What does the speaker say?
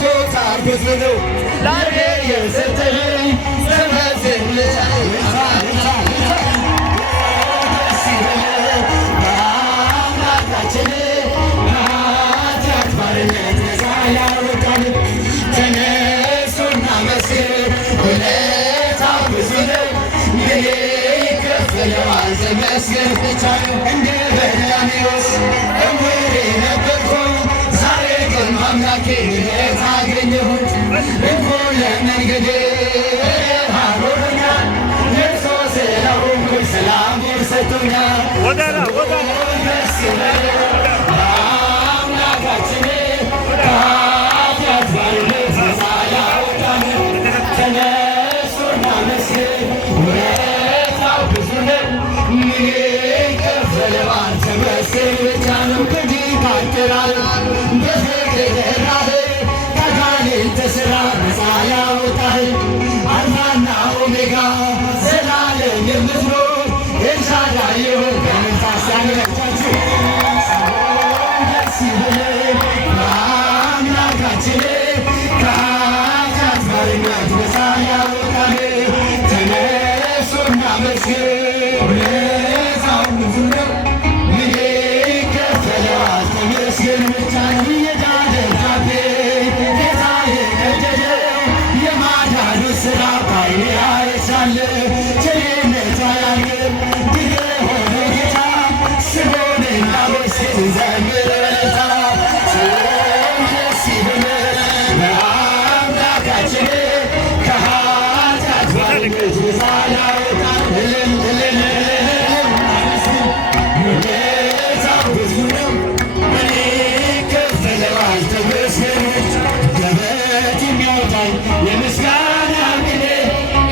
ብዙ ላሬ የሰጠኝ ተመስገን አምላካችን ኃጢአት ባርነት ነፃ ያወጣን ተነሱና መስገን ውለታው ብዙ ነው ይከፈለዋል ተመስገን ብቻ ነው እንደ በርሜሎስ እውር ነበርኩኝ ዛሬ ግን አምላኬ ምሕረት አገኘሁኝ እንኳን ለመንገዴ አኖሮኛል ነፍሶ ስለሆንኩኝ ሰላሙን ሰጥቶኛል ደስ ይበለን አምላካችን ከኃጢአት ባርነት ነፃ ያወጣን ተነሱና መስገን ውለታው ብዙ ነው ምን ይከፈለዋል ተመስገን ብቻ ነው ከዲካትራል በፍቅር ራህ ከጋኔን ተስራ ነፃ ያወጣህ አልፋና ኦሜጋ ዘላለም የምትኖር ኤልሻዳይ የሆንክ ታሳያቻችሁ ደስ ይበለን አምላካችን ከኃጢአት ባርነት ነፃ ያወጣን ተነሱና መስገን ውለታው ብዙ ነው ምን ይከፈለዋል ተመስገን ብቻ ነው